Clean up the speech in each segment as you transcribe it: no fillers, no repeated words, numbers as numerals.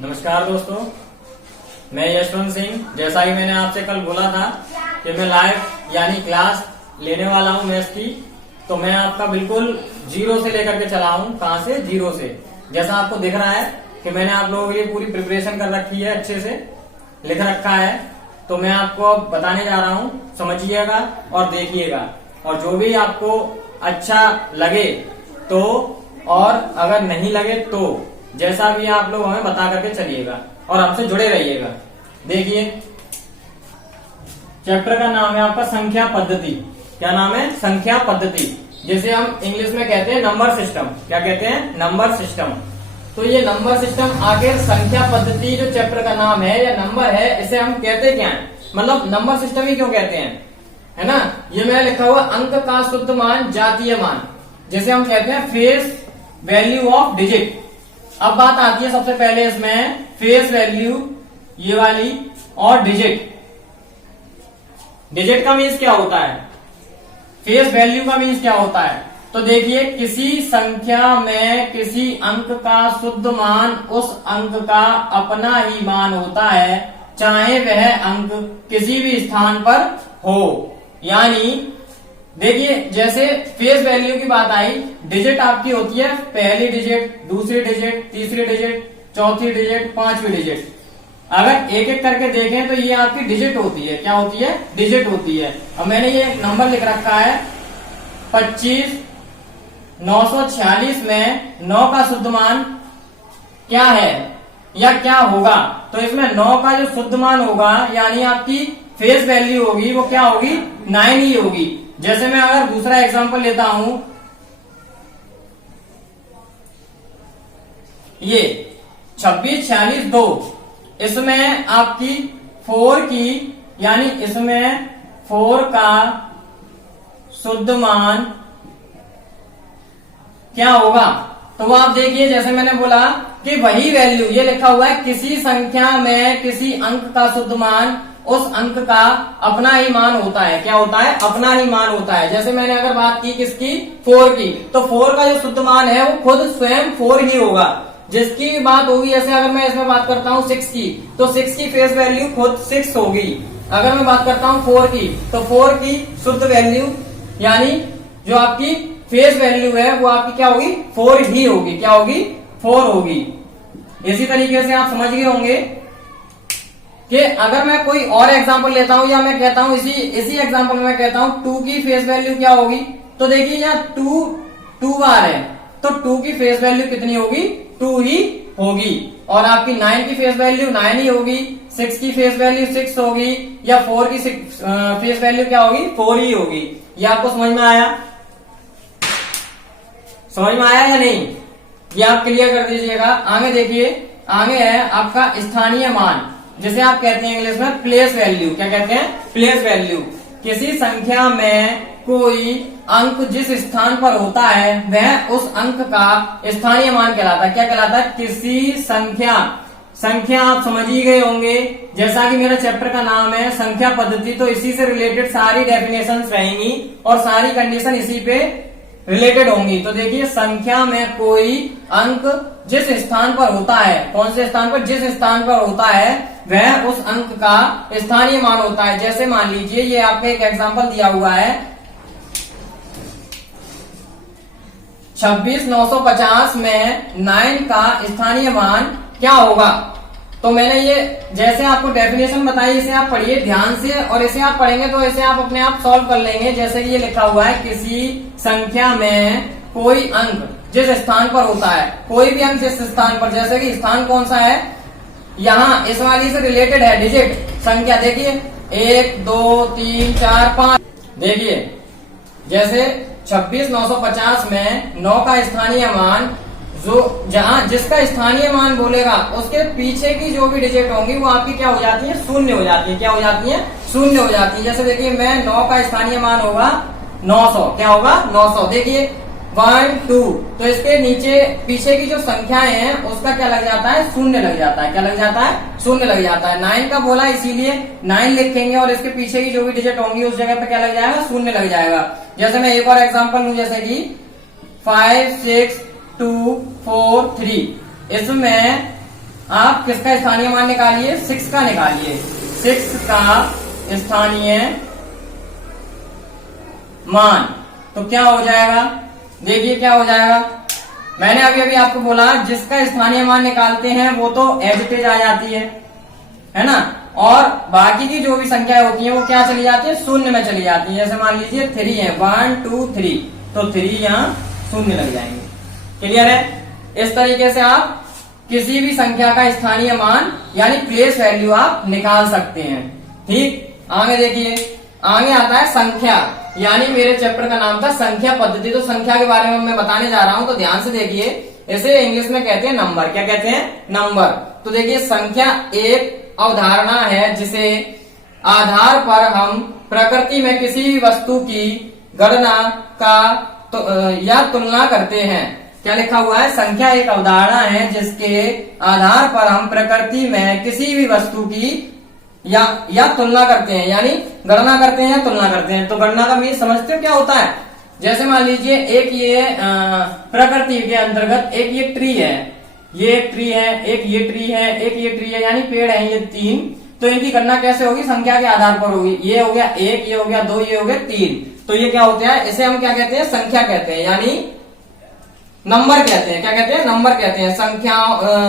नमस्कार दोस्तों, मैं यशवंत सिंह। जैसा कि मैंने आपसे कल बोला था कि मैं लाइव यानी क्लास लेने वाला हूं मैथ्स की, तो मैं आपका बिल्कुल जीरो से लेकर के चला हूं। कहां से? जीरो से। जैसा आपको दिख रहा है कि मैंने आप लोगों के लिए पूरी प्रिपरेशन कर रखी है, अच्छे से लिख रखा है। तो मैं आपको अब बताने जा रहा हूं, समझिएगा और देखिएगा, और जो भी आपको अच्छा लगे तो, और अगर नहीं लगे तो जैसा भी आप लोग हमें बता करके चलिएगा और हमसे जुड़े रहिएगा। देखिए, चैप्टर का नाम है आपका संख्या पद्धति। क्या नाम है? संख्या पद्धति। जिसे हम इंग्लिश में कहते हैं नंबर सिस्टम। क्या कहते हैं? Number system. तो ये नंबर सिस्टम, आखिर संख्या पद्धति जो चैप्टर का नाम है या नंबर है, इसे हम कहते क्या है? मतलब नंबर सिस्टम ही क्यों कहते हैं, है ना? ये मैंने लिखा हुआ अंक का शुद्ध मान, जातीय मान, जिसे हम कहते हैं फेस वैल्यू ऑफ डिजिट। अब बात आती है सबसे पहले इसमें फेस वैल्यू, ये वाली, और डिजिट। डिजिट का मीन्स क्या होता है? फेस वैल्यू का मीन्स क्या होता है? तो देखिए, किसी संख्या में किसी अंक का शुद्ध मान उस अंक का अपना ही मान होता है, चाहे वह अंक किसी भी स्थान पर हो। यानी देखिए, जैसे फेस वैल्यू की बात आई, डिजिट आपकी होती है पहली डिजिट, दूसरी डिजिट, तीसरी डिजिट, चौथी डिजिट, पांचवी डिजिट। अगर एक एक करके देखें तो ये आपकी डिजिट होती है। क्या होती है? डिजिट होती है। अब मैंने ये नंबर लिख रखा है 25। 946 में 9 का शुद्ध मान क्या है या क्या होगा? तो इसमें 9 का जो शुद्ध मान होगा, यानी आपकी फेस वैल्यू होगी, वो क्या होगी? 9 ही होगी। जैसे मैं अगर दूसरा एग्जांपल लेता हूं, ये 26, 46, 2, इसमें आपकी 4 की, यानी इसमें 4 का शुद्ध मान क्या होगा? तो वो आप देखिए, जैसे मैंने बोला कि वही वैल्यू, ये लिखा हुआ है किसी संख्या में किसी अंक का शुद्ध मान उस अंक का अपना ही मान होता है। क्या होता है? अपना ही मान होता है। जैसे मैंने अगर बात की किसकी? 4 की, तो 4 का जो शुद्ध मान है वो खुद स्वयं 4 ही होगा। जिसकी बात होगी, जैसे अगर मैं इसमें बात करता हूँ 6 की, तो 6 की फेस वैल्यू खुद 6 होगी। अगर मैं बात करता हूँ 4 की, तो 4 की शुद्ध वैल्यू, यानी जो आपकी फेस वैल्यू है, वो आपकी क्या होगी? 4 ही होगी। क्या होगी? 4 होगी। इसी तरीके से आप समझ गए होंगे कि अगर मैं कोई और एग्जांपल लेता हूं, या मैं कहता हूं इसी एग्जांपल में मैं कहता हूं 2 की फेस वैल्यू क्या होगी? तो देखिए, यहाँ 2 बार है, तो 2 की फेस वैल्यू कितनी होगी? 2 ही होगी। और आपकी 9 की फेस वैल्यू 9 ही होगी, 6 की फेस वैल्यू 6 होगी, या 4 की फेस वैल्यू क्या होगी? 4 ही होगी। ये आपको समझ में आया? समझ में आया या नहीं? ये आप क्लियर कर दीजिएगा। आगे देखिए, आगे है आपका स्थानीय मान, जिसे आप कहते हैं इंग्लिश में प्लेस वैल्यू। क्या कहते हैं? Place value. किसी संख्या में कोई अंक जिस स्थान पर होता है, वह उस अंक का स्थानीय मान कहलाता है। क्या कहलाता है? किसी संख्या आप समझ ही गए होंगे, जैसा कि मेरा चैप्टर का नाम है संख्या पद्धति, तो इसी से रिलेटेड सारी डेफिनेशंस रहेंगी और सारी कंडीशन इसी पे रिलेटेड होंगी। तो देखिए, संख्या में कोई अंक जिस स्थान पर होता है, कौन से स्थान पर? जिस स्थान पर होता है, वह उस अंक का स्थानीय मान होता है। जैसे मान लीजिए, ये आपको एक एग्जांपल दिया हुआ है 26,950 में 9 का स्थानीय मान क्या होगा? तो मैंने ये जैसे आपको डेफिनेशन बताई, इसे आप पढ़िए ध्यान से, और इसे आप पढ़ेंगे तो इसे आप अपने आप सॉल्व कर लेंगे। जैसे कि ये लिखा हुआ है किसी संख्या में कोई अंक जिस स्थान पर होता है, कोई भी अंक जिस स्थान पर, जैसे कि स्थान कौन सा है? यहाँ इस वाली से रिलेटेड है डिजिट, संख्या। देखिए 1, 2, 3, 4, 5। देखिए, जैसे 26,950 में 9 का स्थानीय मान, जो जहां जिसका स्थानीय मान बोलेगा उसके पीछे की जो भी डिजिट होंगी वो आपकी क्या हो जाती है? शून्य हो जाती है। क्या हो जाती है? शून्य हो जाती है। जैसे देखिए, मैं 9 का स्थानीय मान होगा 900। क्या होगा? 900। देखिए 1, 2, तो इसके नीचे पीछे की जो संख्याएं हैं उसका क्या लग जाता है? शून्य लग जाता है। क्या लग जाता है? शून्य लग जाता है। 9 का बोला इसीलिए 9 लिखेंगे, और इसके पीछे की जो भी डिजिट होंगी उस जगह पे क्या लग जाएगा? शून्य लग जाएगा। जैसे मैं एक और एग्जांपल लूं, जैसे कि 5, 6, 2, 4, 3, इसमें आप किसका स्थानीय मान निकालिए, 6 का निकालिए। 6 का स्थानीय मान तो क्या हो जाएगा, देखिए क्या हो जाएगा। मैंने अभी अभी आपको बोला जिसका स्थानीय मान निकालते हैं वो तो एज इट इज आ जाती है ना, और बाकी की जो भी संख्या होती है वो क्या चली जाती है, शून्य में चली जाती है। जैसे मान लीजिए 3 है, 1 2 3, तो 3 यहाँ शून्य लग जाएंगे। क्लियर है। इस तरीके से आप किसी भी संख्या का स्थानीय मान यानी प्लेस वैल्यू आप निकाल सकते हैं। ठीक, आगे देखिए, आगे आता है संख्या, यानी मेरे चैप्टर का नाम था संख्या पद्धति। तो संख्या के बारे में मैं बताने जा रहा हूं, तो ध्यान से देखिए। इसे इंग्लिश में कहते हैं नंबर। क्या कहते हैं, नंबर। तो देखिए संख्या एक अवधारणा है जिसे आधार पर हम प्रकृति में किसी भी वस्तु की गणना का या तुलना करते हैं। क्या लिखा हुआ है, संख्या एक अवधारणा है जिसके आधार पर हम प्रकृति में किसी भी वस्तु की या तुलना करते हैं, यानी गणना करते हैं या तुलना करते हैं। तो गणना का मीन समझते हो क्या होता है। जैसे मान लीजिए एक ये प्रकृति के अंतर्गत एक ये ट्री है, ये एक ट्री है, एक ये ट्री है, एक ये ट्री है, यानी पेड़ है ये 3। तो इनकी गणना कैसे होगी, संख्या के आधार पर होगी। ये हो गया 1, ये हो गया 2, ये हो गया 3। तो ये क्या होता है, इसे हम क्या कहते हैं, संख्या कहते हैं, यानी नंबर कहते हैं। क्या कहते हैं, नंबर कहते हैं।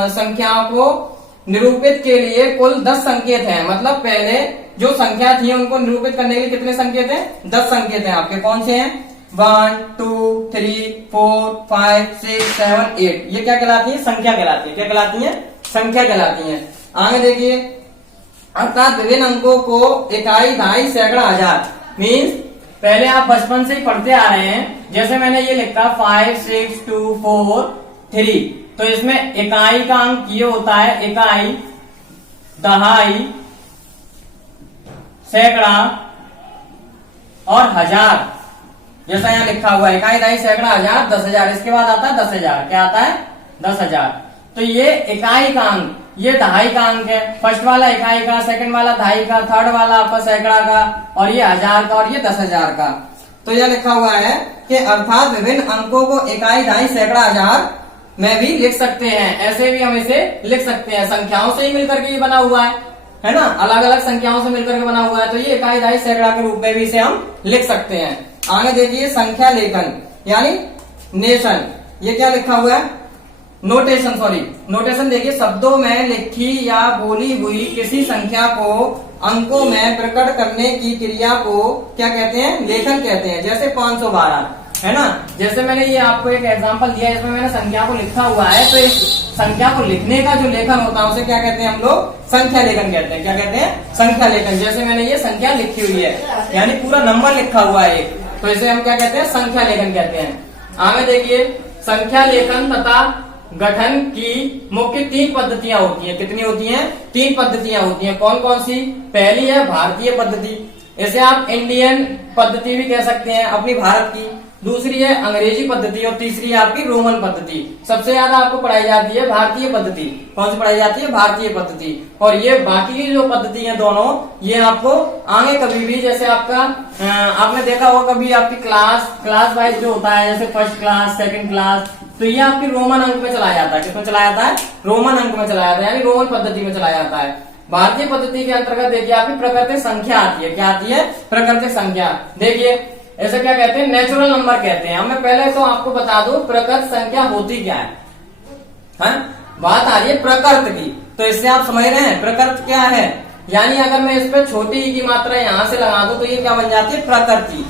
संख्याओं को निरूपित के लिए कुल 10 संकेत हैं। मतलब पहले जो संख्या थी उनको निरूपित करने के लिए कितने संकेत हैं, 10 संकेत हैं आपके। कौन से हैं, 1 2 3 4 5 6 7 8। ये क्या कहलाती है, संख्या कहलाती है। क्या कहलाती है, संख्या कहलाती है। आगे देखिए, अर्थात विभिन्न अंकों को इकाई, दहाई, सैकड़ा, हजार। मीन्स पहले आप बचपन से ही पढ़ते आ रहे हैं। जैसे मैंने ये लिखा 5 6 2 4 3, तो इसमें इकाई का अंक ये होता है, इकाई, दहाई, सैकड़ा और हजार। जैसा यहाँ लिखा हुआ है, इकाई, दहाई, सैकड़ा, हजार, 10,000। इसके बाद आता है 10,000। क्या आता है, 10,000। तो ये इकाई का अंक, ये दहाई का अंक है। फर्स्ट वाला इकाई का, सेकंड वाला दहाई का, थर्ड वाला आपका सैकड़ा का, और ये हजार का, और ये 10,000 का। तो यह लिखा हुआ है कि अर्थात विभिन्न अंकों को इकाई, दहाई, सैकड़ा, हजार में भी लिख सकते हैं। ऐसे भी हम इसे लिख सकते हैं। संख्याओं से ही मिलकर के ये बना हुआ है ना, अलग अलग संख्याओं से मिलकर के बना हुआ है। तो ये इकाई, दहाई, सैकड़ा के रूप में भी इसे हम लिख सकते हैं। आगे देखिए, संख्या लेखन यानी नेशन। ये क्या लिखा हुआ है, नोटेशन, सॉरी नोटेशन। देखिए, शब्दों में लिखी या बोली हुई किसी संख्या को अंकों में प्रकट करने की क्रिया को क्या कहते हैं, लेखन कहते हैं। जैसे 512 है ना, जैसे मैंने ये आपको एक एग्जांपल दिया, इसमें मैंने संख्या को लिखा हुआ है। तो इस संख्या को लिखने का जो लेखन होता है उसे क्या कहते हैं हम लोग, संख्या लेखन कहते हैं। क्या कहते हैं, संख्या लेखन। जैसे मैंने ये संख्या लिखी हुई है, यानी पूरा नंबर लिखा हुआ है, तो इसे हम क्या कहते हैं, संख्या लेखन कहते हैं। आगे देखिए, संख्या लेखन तथा गठन की मुख्य 3 पद्धतियां होती हैं। कितनी होती हैं, 3 पद्धतियां होती हैं। कौन कौन सी, पहली है भारतीय पद्धति, इसे आप इंडियन पद्धति भी कह सकते हैं, अपनी भारत की। दूसरी है अंग्रेजी पद्धति, और तीसरी है आपकी रोमन पद्धति। सबसे ज्यादा आपको पढ़ाई जाती है भारतीय पद्धति। कौन सी पढ़ाई जाती है, भारतीय पद्धति। और ये बाकी की जो पद्धति है दोनों, ये आपको आगे कभी भी, जैसे आपका आपने देखा होगा कभी आपकी क्लास वाइज जो होता है, जैसे फर्स्ट क्लास, सेकंड क्लास, तो ये आपकी रोमन अंक में चला जाता है। किसमें चला जाता है, रोमन अंक में चला जाता है, यानी रोमन पद्धति में चला जाता है। भारतीय पद्धति के अंतर्गत देखिए आपकी प्राकृतिक संख्या आती है। क्या आती है, प्राकृतिक संख्या। देखिए ऐसे क्या कहते हैं, नेचुरल नंबर कहते हैं। मैं पहले तो आपको बता दूं प्राकृतिक संख्या होती क्या है, बात आ रही है प्रकृति की। तो इससे आप समझ रहे हैं प्रकृति क्या है, यानी अगर मैं इस पे छोटी की मात्रा यहाँ से लगा दूं तो ये क्या बन जाती है, प्रकृति।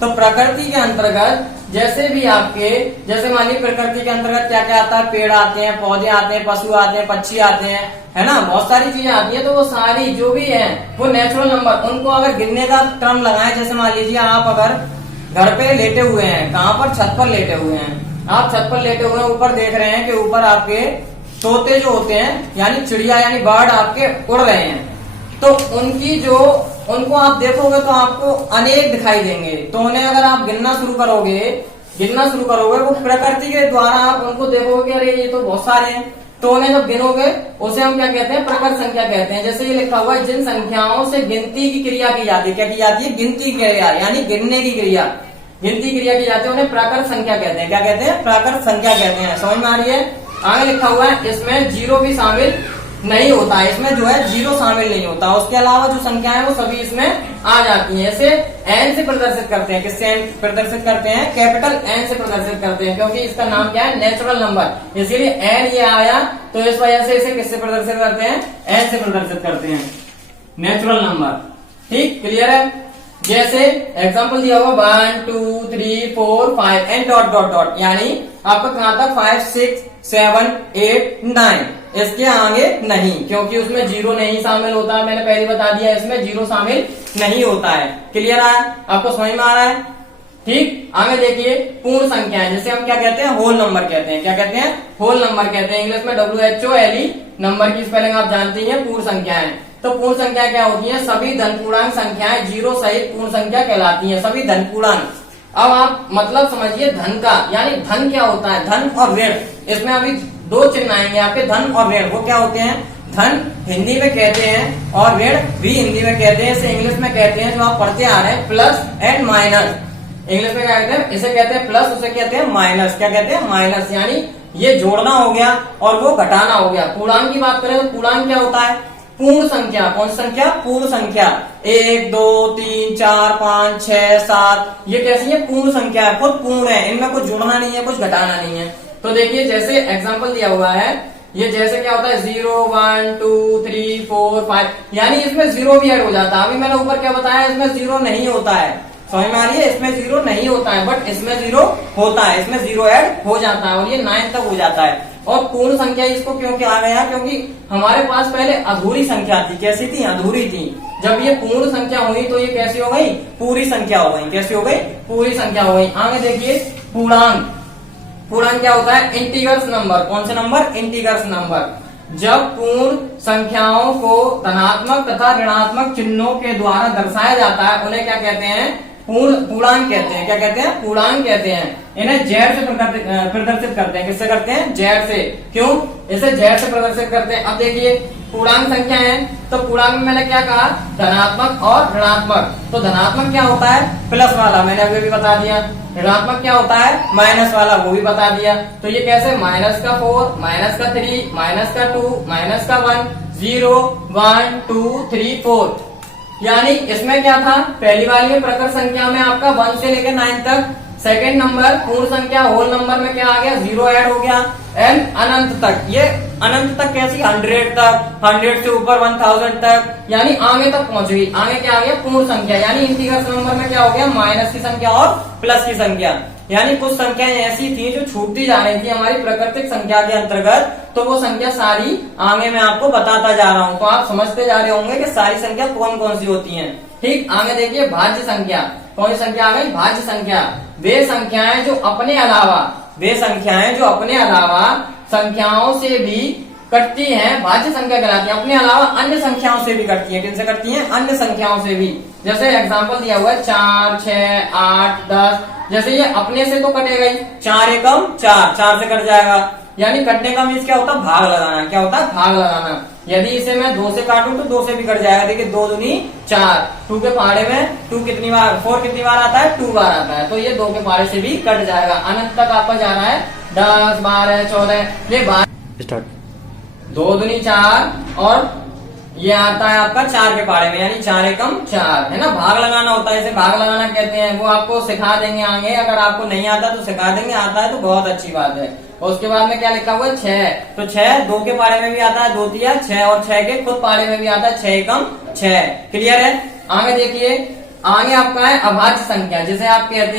तो प्रकृति के अंतर्गत जैसे भी आपके, जैसे मान लीजिए प्रकृति के अंतर्गत क्या क्या आता है, पेड़ आते हैं, पौधे आते हैं, पशु आते हैं, पक्षी आते हैं, है ना, बहुत सारी चीजें आती है। तो वो सारी जो भी है वो नेचुरल नंबर, उनको अगर गिनने का टर्म लगाए, जैसे मान लीजिए आप अगर घर पे लेटे हुए हैं, कहाँ पर, छत पर लेटे हुए हैं, आप छत पर लेटे हुए हैं, ऊपर देख रहे हैं कि ऊपर आपके तोते जो होते हैं, यानी चिड़िया यानी बर्ड आपके उड़ रहे हैं। तो उनको आप देखोगे तो आपको अनेक दिखाई देंगे। तो उन्हें अगर आप गिनना शुरू करोगे वो प्रकृति के द्वारा आप उनको देखोगे कि अरे ये तो बहुत सारे हैं। तो उन्हें जब गिनोगे उसे हम क्या कहते हैं, प्रकृत संख्या कहते हैं। जैसे ये लिखा हुआ है, जिन संख्याओं से गिनती की क्रिया की जाती है। क्या की जाती है, गिनती की क्रिया, यानी गिनने की क्रिया, गिनती क्रिया की जाती है, उन्हें प्राकृत संख्या कहते हैं। क्या कहते हैं, प्राकृत संख्या कहते हैं। समझ में आ रही है। आगे लिखा हुआ है, इसमें जीरो भी शामिल नहीं होता है, इसमें जो है जीरो शामिल नहीं होता। उसके अलावा जो संख्या है वो सभी इसमें आ जाती हैं। इसे एन से प्रदर्शित करते हैं। किससे प्रदर्शित करते हैं? कैपिटल एन से प्रदर्शित करते हैं, क्योंकि इसका नाम क्या है? Natural number. इसीलिए एन ये आया, तो इस वजह से इसे किससे प्रदर्शित करते हैं? एन से प्रदर्शित करते हैं, नेचुरल नंबर। ठीक, क्लियर है? जैसे एग्जाम्पल दिया हुआ 1 2 3 4 5 एंड डॉट डॉट डॉट, यानी आपका कहां तक? 5 6 7 8 9, इसके आगे नहीं, क्योंकि उसमें जीरो नहीं शामिल होता। मैंने पहले बता दिया, इसमें जीरो शामिल नहीं होता है। क्लियर है? आपको समझ में आ रहा है? ठीक, आगे देखिए पूर्ण संख्याएं, जिसे हम क्या कहते हैं? होल नंबर कहते हैं। क्या कहते हैं? होल नंबर कहते हैं। इंग्लिश में WHOLE नंबर की स्पेलिंग आप जानती हैं, पूर्ण संख्याएं। तो पूर्ण संख्या क्या होती है? सभी धन पूर्णांक संख्याएं जीरो सहित पूर्ण संख्या कहलाती हैं, सभी धन पूर्णांक। अब आप मतलब समझिए धन का, यानी धन क्या होता है? धन और ऋण, इसमें अभी दो चिन्ह आएंगे आपके, धन और ऋण। वो क्या होते हैं? धन हिंदी में कहते हैं और ऋण भी हिंदी में कहते हैं। इसे इंग्लिश में कहते हैं, जो आप पढ़ते आ रहे हैं, प्लस एंड माइनस। इंग्लिश में क्या कहते हैं? इसे कहते हैं प्लस, उसे कहते हैं माइनस। क्या कहते हैं? माइनस। यानी ये जोड़ना हो गया और वो घटाना हो गया। पूर्णांक की बात करें तो पूर्णांक क्या होता है? पूर्ण संख्या। कौन सी संख्या? पूर्ण संख्या। 1 2 3 4 5 6 7, ये कैसी है? पूर्ण संख्या है, खुद पूर्ण है, इनमें कुछ जोड़ना नहीं है, कुछ घटाना नहीं है। तो देखिए जैसे एग्जांपल दिया हुआ है, ये जैसे क्या होता है? 0 1 2 3 4 5, यानी इसमें जीरो भी ऐड हो जाता है। अभी मैंने ऊपर क्या बताया? इसमें जीरो नहीं होता है। समझ में आ रही है? इसमें जीरो नहीं होता है, बट इसमें जीरो होता है। इसमें जीरो ऐड हो जाता है और ये 9 तक हो जाता है। और पूर्ण संख्या इसको क्यों कहा गया? क्योंकि हमारे पास पहले अधूरी संख्या थी। कैसी थी? अधूरी थी। जब ये पूर्ण संख्या हुई तो ये कैसी हो गई? पूरी संख्या हो गई। कैसी हो गई? पूरी संख्या हो गई। आगे देखिए पूर्णांक। पूर्णांक क्या होता है? Integers number. कौन से नंबर? Integers number. जब पूर्ण संख्याओं को धनात्मक तथा ऋणात्मक चिन्हों के द्वारा दर्शाया जाता है, उन्हें क्या कहते हैं? पूर्णांक कहते हैं। क्या कहते हैं? पूर्णांक कहते हैं। इन्हें जेड से प्रदर्शित करते हैं। किससे करते हैं? जेड से। क्यों इसे जेड से प्रदर्शित करते हैं? अब देखिए पूर्णांक संख्या है, तो पूर्णांक में मैंने क्या कहा? धनात्मक और ऋणात्मक। तो धनात्मक क्या होता है? प्लस वाला, मैंने अभी भी बता दिया। ऋणात्मक क्या होता है? माइनस वाला, वो भी बता दिया। तो ये कैसे? -4 -3 -2 -1 0 1 2 3 4, यानी इसमें क्या था? पहली वाली में प्रकृत संख्या में आपका 1 से लेकर 9 तक। सेकंड नंबर पूर्ण संख्या होल नंबर में क्या आ गया? जीरो ऐड हो गया। एंड अनंत तक, ये अनंत तक कैसी? 100 तक, 100 से ऊपर 1000 तक, यानी आगे तक पहुंच गई। आगे क्या आ गया? पूर्ण संख्या। यानी इंटीग्रल नंबर में क्या हो गया? माइनस की संख्या और प्लस की संख्या। यानी कुछ संख्याएं ऐसी थी जो छूटती जा रही थी हमारी प्राकृतिक संख्या के अंतर्गत, तो वो संख्या सारी आगे मैं आपको बताता जा रहा हूं। तो आप समझते जा रहे होंगे कि सारी संख्या कौन कौन सी होती हैं। ठीक, आगे देखिए भाज्य संख्या। कौन सी संख्या आ गई? भाज्य संख्या। वे संख्याएं जो अपने अलावा, वे संख्याएं जो अपने अलावा संख्याओं से भी कटती हैं, भाज्य संख्या कहलाती है। अपने अलावा अन्य संख्याओं से भी कटती है। किनसे कटती हैं? अन्य संख्याओं से भी। जैसे एग्जांपल दिया हुआ है 4 6 8 10, जैसे ये अपने से तो कटेगा ही, 4 एकम 4, 4 से कट जाएगा। यानी कटने का मीन्स क्या होता है? भाग लगाना। क्या होता है? भाग लगाना। यदि इसे मैं 2 से काटूं तो 2 से भी कट जाएगा। देखिए 2 दूनी 4, 2 के पहाड़े में 2 कितनी बार, 4 कितनी बार आता है? 2 बार आता है। तो ये 2 के पहाड़े से भी कट जाएगा। अनंत तक आपका जा रहा है 10 12 14, ये 12 2 दूनी 4 और ये आता है आपका 4 के पहाड़े में, यानी 4 एकम 4, है ना? भाग लगाना होता है, इसे भाग लगाना कहते हैं। वो आपको सिखा देंगे आगे, अगर आपको नहीं आता तो सिखा देंगे, आता है तो बहुत अच्छी बात है। और उसके बाद में क्या लिखा हुआ है? 6, तो 6 2 के पहाड़े में भी आता है, 2 तिया 6, और 6 के खुद पहाड़े में भी आता है, 6 एकम 6। क्लियर है? आगे देखिए, आगे आपका है अभाज्य संख्या, जिसे आप कहते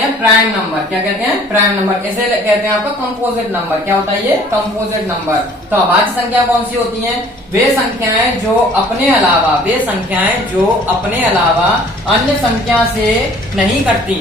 हैं प्राइम नंबर। क्या कहते हैं? Prime number. इसे कहते हैं आपका कंपोजिट नंबर। क्या होता है ये? Composite number. तो अभाज्य संख्या कौन सी होती हैं? वे संख्याएं जो अपने अलावा, वे संख्याएं जो अपने अलावा अन्य संख्या से नहीं कटती।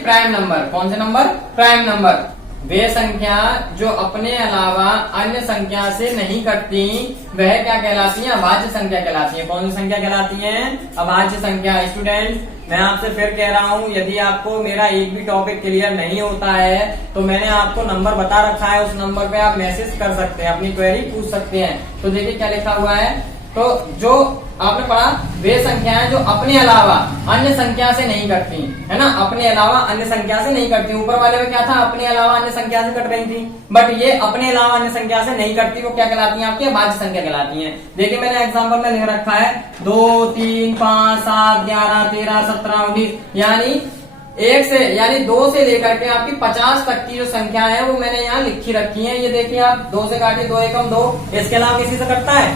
Prime number. कौन से नंबर? Prime number. वे संख्या जो अपने अलावा अन्य संख्या से नहीं कटती, वह क्या कहलाती है? अभाज्य संख्या कहलाती है। कौन सी संख्या कहलाती है? अभाज्य संख्या। स्टूडेंट, मैं आपसे फिर कह रहा हूं, यदि आपको मेरा एक भी टॉपिक क्लियर नहीं होता है तो मैंने आपको नंबर बता रखा है, उस नंबर पे आप मैसेज कर सकते हैं, अपनी क्वेरी पूछ सकते हैं। तो देखिए क्या लिखा हुआ है, तो जो आपने पढ़ा वे संख्याएं जो अपने अलावा अन्य संख्या से नहीं कटती, है ना, अपने अलावा अन्य संख्या से नहीं कटती। ऊपर वाले में क्या था, अपने अलावा अन्य संख्या से कट रही थी, बट ये अपने अलावा अन्य संख्या से नहीं कटती, वो क्या कहलाती है आपकी अभाज्य संख्या कहलाती है। देखिए मैंने एग्जाम्पल में लिख रखा है 2, 3, 5, 7, 11, 13, 17, 19, यानी 1 से यानी 2 से लेकर के आपकी 50 तक की जो संख्या है वो मैंने यहाँ लिखी रखी है। ये देखिए आप 2 से काटिए, 2 एकम 2, इसके अलावा किसी से कटता है,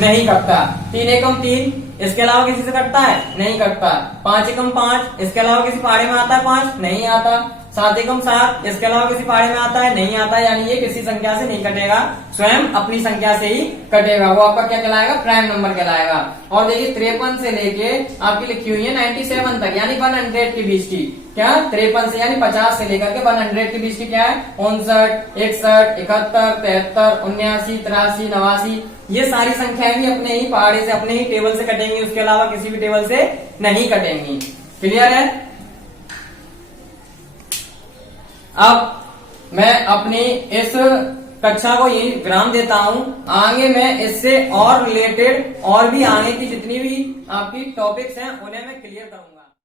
नहीं कटता। 3 एकम 3, इसके अलावा किसी से कटता है, नहीं कटता। 5 एकम 5, इसके अलावा किसी पहाड़े में आता है 5, नहीं आता। 7 एकम 7, इसके अलावा किसी पहाड़े में आता है, नहीं आता। यानी ये किसी संख्या से नहीं कटेगा, स्वयं अपनी संख्या से ही कटेगा, वो आपका क्या कहलाएगा, प्राइम नंबर कहलाएगा। और देखिए 53 से लेके आपकी लिखी हुई है 97 तक, यानी 100 के बीच की, क्या 53 से यानी 50 से लेकर के 100 के बीच की क्या है, 59, 61, 71, 73, 79, 83, 89, ये सारी संख्याएं भी अपने ही पहाड़े से, अपने ही टेबल से कटेंगी, उसके अलावा किसी भी टेबल से नहीं कटेंगी। क्लियर है। अब मैं अपनी इस कक्षा को यही विराम देता हूं, आगे मैं इससे और रिलेटेड और भी आगे की जितनी भी आपकी टॉपिक्स हैं उन्हें मैं क्लियर करूंगा।